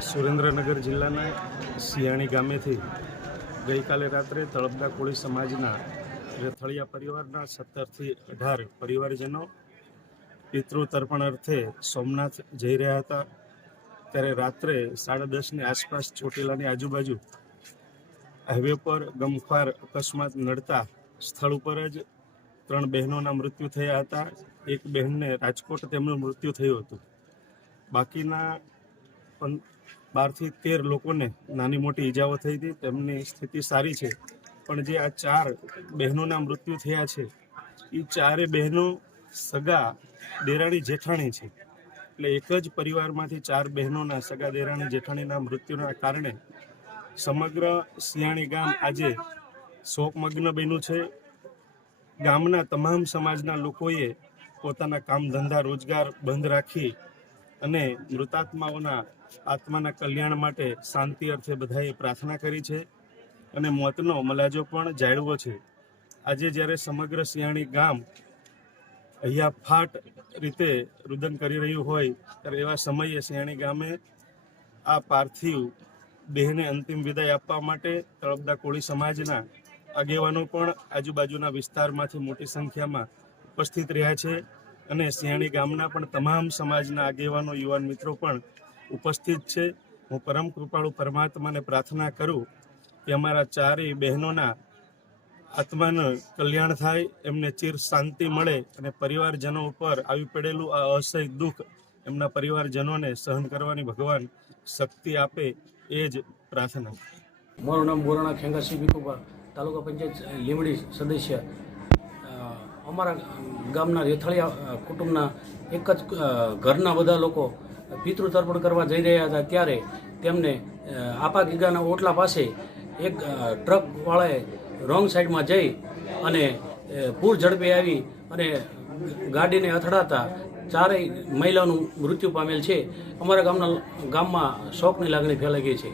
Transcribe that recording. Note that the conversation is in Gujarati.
સુરેન્દ્રનગર જિલ્લાના સિયાણી ગામેથી ગઈકાલે રાત્રે તળપદા કોળી સમાજના રથળિયા પરિવારના સત્તરથી અઢાર પરિવારજનો પિતૃ તર્પણ અર્થે સોમનાથ જઈ રહ્યા હતા. ત્યારે રાત્રે સાડા દસની આસપાસ ચોટીલાની આજુબાજુ હાઈવે પર ગમખ્વાર અકસ્માત નડતા સ્થળ ઉપર જ ત્રણ બહેનોના મૃત્યુ થયા હતા. એક બહેનને રાજકોટ તેમનું મૃત્યુ થયું હતું. બાકીના બારથી તેર લોકોને નાની મોટી ઈજાઓ થઈ હતી. તેમની સ્થિતિ સારી છે. પણ જે આ ચાર બહેનોના મૃત્યુ થયા છે એ ચારે બહેનો સગા દેરાણી જેઠાણી છે. એટલે એક જ પરિવારમાંથી ચાર બહેનોના સગા દેરાણી જેઠાણીના મૃત્યુના કારણે સમગ્ર સિયાણી ગામ આજે શોકમગ્ન બન્યું છે. ગામના તમામ સમાજના લોકોએ પોતાના કામ ધંધા રોજગાર બંધ રાખી અને મૃતાત્માઓના આત્માના કલ્યાણ માટે શાંતિ અર્થે બધાએ પ્રાર્થના કરી છે અને મોતનો મલાજો પણ જાળવો છે. આજે જ્યારે સમગ્ર સિયાણી ગામ અહીંયા ફાટ રીતે રુદન કરી રહ્યું હોય, ત્યારે એવા સમયે સિયાણી ગામે આ પાર્થિવ દેહને અંતિમ વિદાય આપવા માટે તળપદા કોળી સમાજના આગેવાનો પણ આજુબાજુના વિસ્તારમાંથી મોટી સંખ્યામાં ઉપસ્થિત રહ્યા છે. અને સિયાણી ગામના પણ તમામ સમાજના આગેવાનો, યુવાન મિત્રો પણ ઉપસ્થિત છે. હું પરમ કૃપાળુ પરમાત્માને પ્રાર્થના કરું કે અમારા ચારેય બહેનોના આત્માનું કલ્યાણ થાય, એમને ચીર શાંતિ મળે અને પરિવારજનો ઉપર આવી પડેલું આ અસહ્ય દુઃખ એમના પરિવારજનોને સહન કરવાની ભગવાન શક્તિ આપે એ જ પ્રાર્થના મારું નામ બોરાણા ખેંગાસિંહ વિકુબા તાલુકા પંચાયત લીમડી સદસ્ય. અમારા ગામના રેથળિયા કુટુંબના એક જ ઘરના બધા લોકો પિતૃ તર્પણ કરવા જઈ રહ્યા હતા ત્યારે તેમને આપા ગીગાના ઓટલા પાસે એક ટ્રકવાળાએ રોંગ સાઈડમાં જઈ અને પૂર ઝડપે આવી અને ગાડીને અથડાતા ચારેય મહિલાઓનું મૃત્યુ પામેલ છે. અમારા ગામના, ગામમાં શોકની લાગણી ફેલાઈ ગઈ છે.